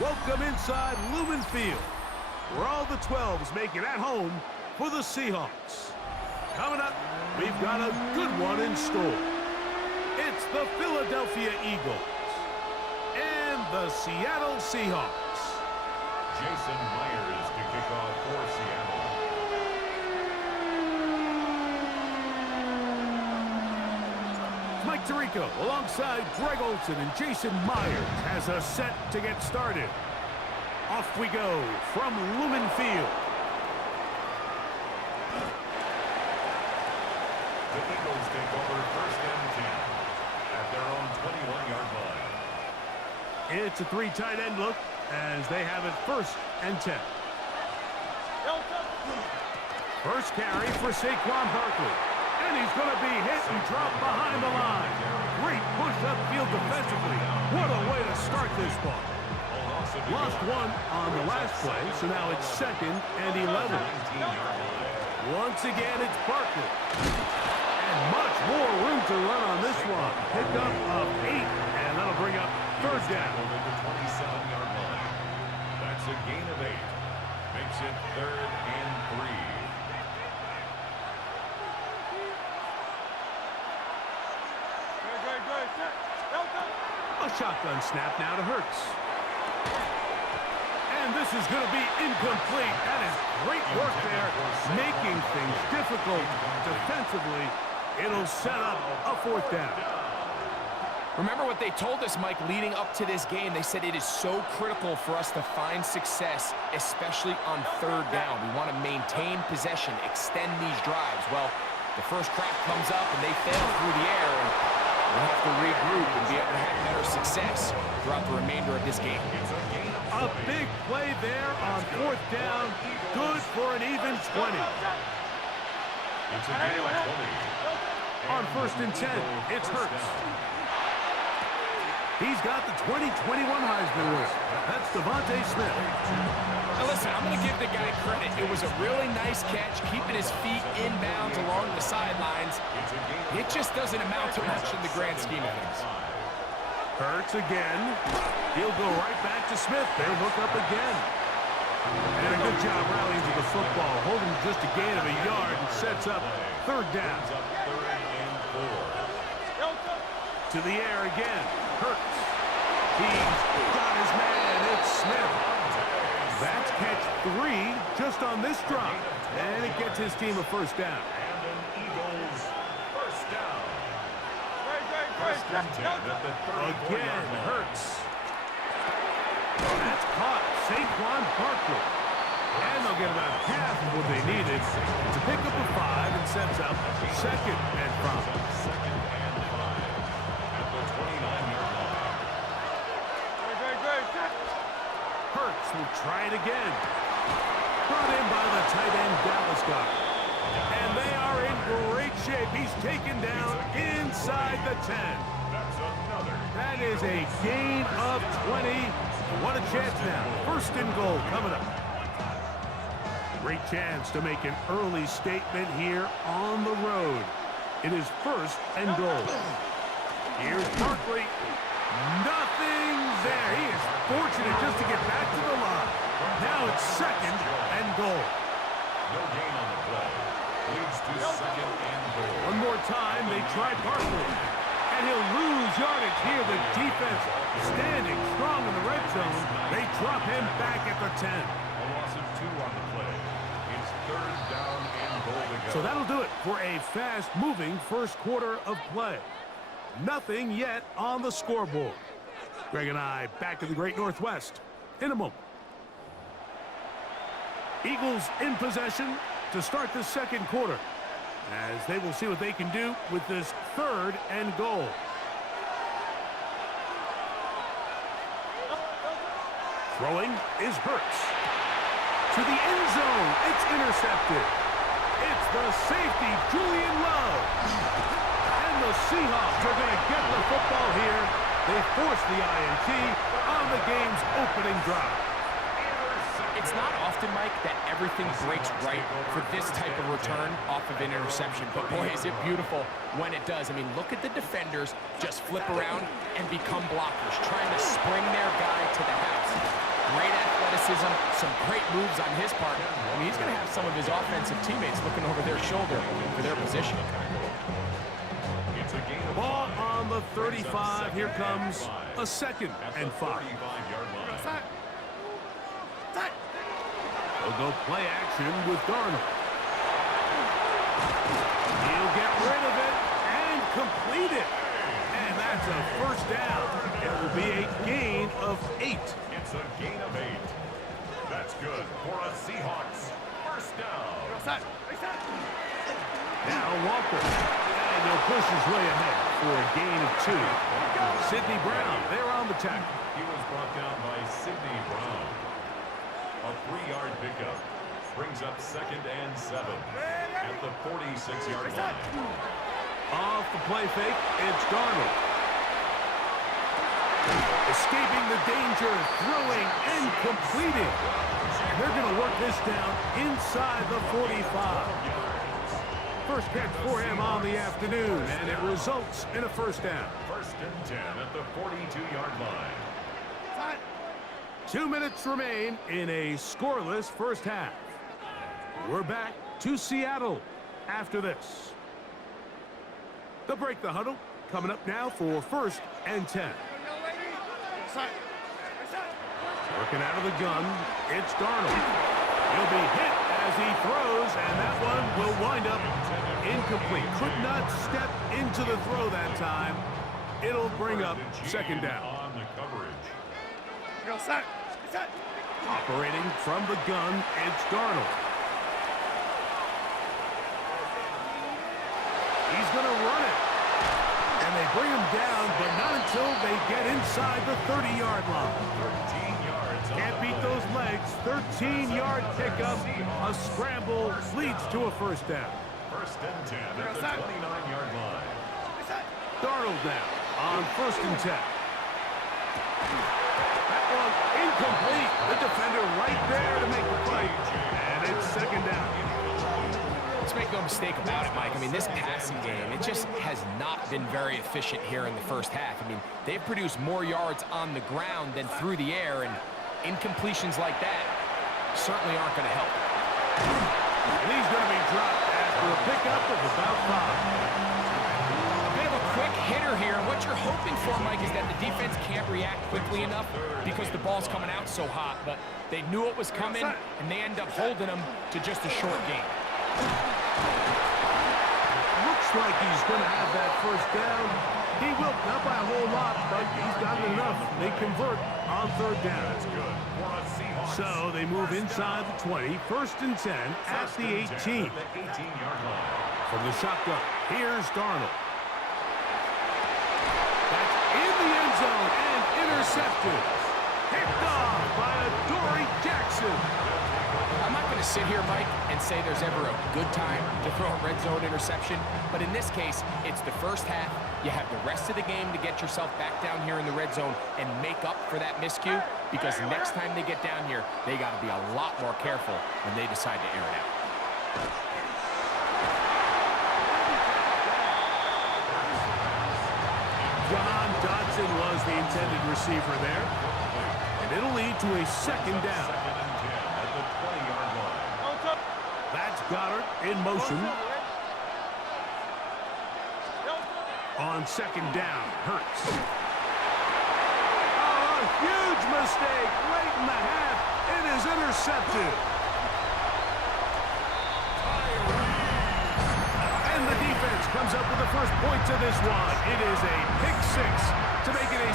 Welcome inside Lumen Field, where all the 12s make it at home for the Seahawks. Coming up, we've got a good one in store. It's the Philadelphia Eagles and the Seattle Seahawks. Jason Myers to kick off for Seattle. Mike Tirico alongside Greg Olsen, and Jason Myers has us set to get started. Off we go from Lumen Field. The Eagles take over first and 10 at their own 21-yard line. It's a three tight end look as they have it first and 10. First carry for Saquon Barkley. And he's going to be hit and dropped behind the line. Great push upfield defensively. What a way to start this ball. Lost one on the last play, so now it's second and 11. Once again, it's Barkley. And much more room to run on this one. Pickup of 8, and that'll bring up third down. Over the 27-yard line. That's a gain of 8. Makes it third and 3. A shotgun snap now to Hurts. And this is going to be incomplete. That is great work there, making things difficult defensively. It'll set up a fourth down. Remember what they told us, Mike, leading up to this game. They said it is so critical for us to find success, especially on third down. We want to maintain possession, extend these drives. Well, the first crack comes up, and they fail through the air. And we'll have to regroup and be able to have better success throughout the remainder of this game. A big play there on fourth down. Good for an even 20. It's a gain of 20. On first and 10, it's Hurts. He's got the 2021 Heisman winner. That's Devontae Smith. Now listen, I'm going to give the guy credit. It was a really nice catch, keeping his feet inbounds along the sidelines. It just doesn't amount to much in the grand scheme of things. Hurts again. He'll go right back to Smith. They hook up again. And a good job rallying to the football, holding just a gain of a yard, and sets up third down. To the air again. Hurts. He's got his man. It's Smith. That's catch 3 just on this drop. And it gets his team a first down. And an Eagles first down. First and 10 at the 34-yard Again, line. Hurts. That's caught. Saquon Barkley. And they'll get about half of what they needed to pick up a 5 and sets up second and 5. Second and 5 at the 29-yard line. Hurts will try it again. Brought in by the tight end Dallas guy. And they are in great shape. He's taken down inside the 10. That's another. That is a gain of 20. What a chance now. First and goal coming up. Great chance to make an early statement here on the road. It is first and goal. Here's Barkley. Nothing there. He is fortunate just to get back to the line. Now it's second and goal. No gain on the play. Leads to second and goal. One more time, they try Barkley. And he'll lose yardage here. The defense standing strong in the red zone. They drop him back at the 10. A loss of 2 on the play. It's third down and goal to go. So that'll do it for a fast-moving first quarter of play. Nothing yet on the scoreboard. Greg and I back in the Great Northwest in a moment. Eagles in possession to start the second quarter, as they will see what they can do with this third and goal. Throwing is Hurts. To the end zone, it's intercepted. It's the safety, Julian Love. And the Seahawks are going to get the football here. They force the INT on the game's opening drive. It's not often, Mike, that everything breaks right for this type of return off of an interception. But, boy, is it beautiful when it does. I mean, look at the defenders just flip around and become blockers, trying to spring their guy to the house. some great moves on his part. I mean, he's going to have some of his offensive teammates looking over their shoulder for their position. It's a gain of Ball on the 35. Here comes a 2nd and 5. They'll go play action with Darnold. He'll get rid of it and complete it. And that's a first down. It will be a gain of 8. It's a gain of 8. That's good for a Seahawks first down. Now Walker. And he'll push his way ahead for a gain of 2. Sidney Brown, they're on the tackle. He was brought down by Sidney Brown. A 3-yard pickup brings up 2nd and 7 at the 46-yard line. Off the play fake, it's Darnold. Escaping the danger, throwing and completing. And they're going to work this down inside the 45. First catch for him on the afternoon, and it results in a first down. 1st and 10 at the 42-yard line. 2 minutes remain in a scoreless first half. We're back to Seattle after this. They'll break the huddle. Coming up now for 1st and 10. Working out of the gun, it's Darnold. He'll be hit as he throws, and that one will wind up incomplete. Could not step into the throw that time. It'll bring up 2nd down. On the coverage. Operating from the gun, it's Darnold. He's going to run it. And they bring him down, but not until they get inside the 30-yard line. 13 yards. Can't beat those legs. 13-yard pickup. A scramble leads to a first down. 1st and 10 at the 29-yard line. Darnold now on 1st and 10. That one incomplete. The defender right there to make the play. And it's 2nd down. Let's make no mistake about it, Mike. I mean, this passing game, it just has not been very efficient here in the first half. I mean, they've produced more yards on the ground than through the air, and incompletions like that certainly aren't going to help. And he's going to be dropped after a pickup of about 5. A bit of a quick hitter here, and what you're hoping for, Mike, is that the defense can't react quickly enough because the ball's coming out so hot, but they knew it was coming, and they end up holding them to just a short gain. Looks like he's going to have that first down. He will, not by a whole lot, but he's got enough. They convert on 3rd down. That's good for a Seahawks. So they move inside the 20, 1st and 10 at the 18. At the 18-yard line. From the shotgun, here's Darnold. That's in the end zone and intercepted. Picked off by Adoree Jackson. I'm not going to sit here, Mike, and say there's ever a good time to throw a red zone interception, but in this case, it's the first half. You have the rest of the game to get yourself back down here in the red zone and make up for that miscue, because next time they get down here, they got to be a lot more careful when they decide to air it out. John Dodson was the intended receiver there, and it'll lead to a 2nd down. 2nd and 10 at the 20-yard line. That's Goddard in motion. On 2nd down, Hurts. Oh, a huge mistake late in the half. It is intercepted. And the defense comes up with the first points of this one. It is a pick 6 to make it a